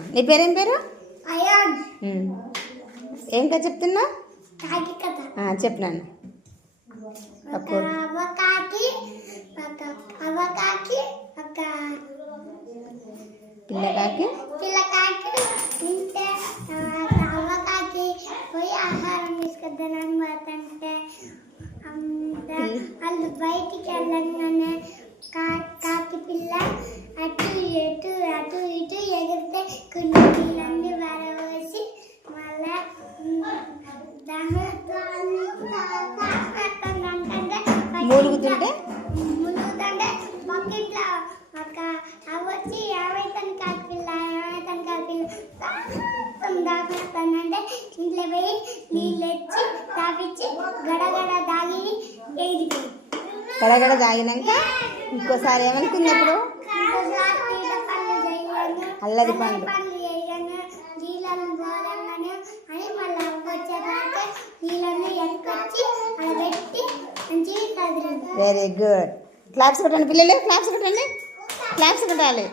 నీ పేరేం పేరు? అయాన్. ఏం కథ చెప్తున్నా? కాకి కథ. చెప్పినాను. ఒక కాకి ఒక పిల్లకాకి తింటే కాకి పోయి ఆహారం తీసుకొద్దానని పోతుంటే వాళ్ళు బయటికి వెళ్ళగానే కాకి పిల్ల అటు ఇటు ఎగిరితే కొన్ని నీళ్ళన్నీ వరవేసి మళ్ళా మూలుగుతుంటే పక్కింట్లో ఒక వచ్చి ఏమైతాను కాకి పిల్ల దాకుంటే ఇంట్లో పోయి నీళ్ళు వచ్చి తాపించి గడగడ దాగి ఎగిరిపోయి గడగడ తాగినాక ఇంకోసారి ఏమనుకున్నప్పుడు అల్లరి పండు నీళ్ళను పోలంగానే అని మళ్ళీ వచ్చేదాకా నీళ్ళని ఎక్కొచ్చి అలా పెట్టి మంచిగా కదిలింది. Very good. క్లాప్స్ కొట్టండి పిల్లలు, క్లాప్స్ కొట్టండి, క్లాప్స్ కొట్టాలి.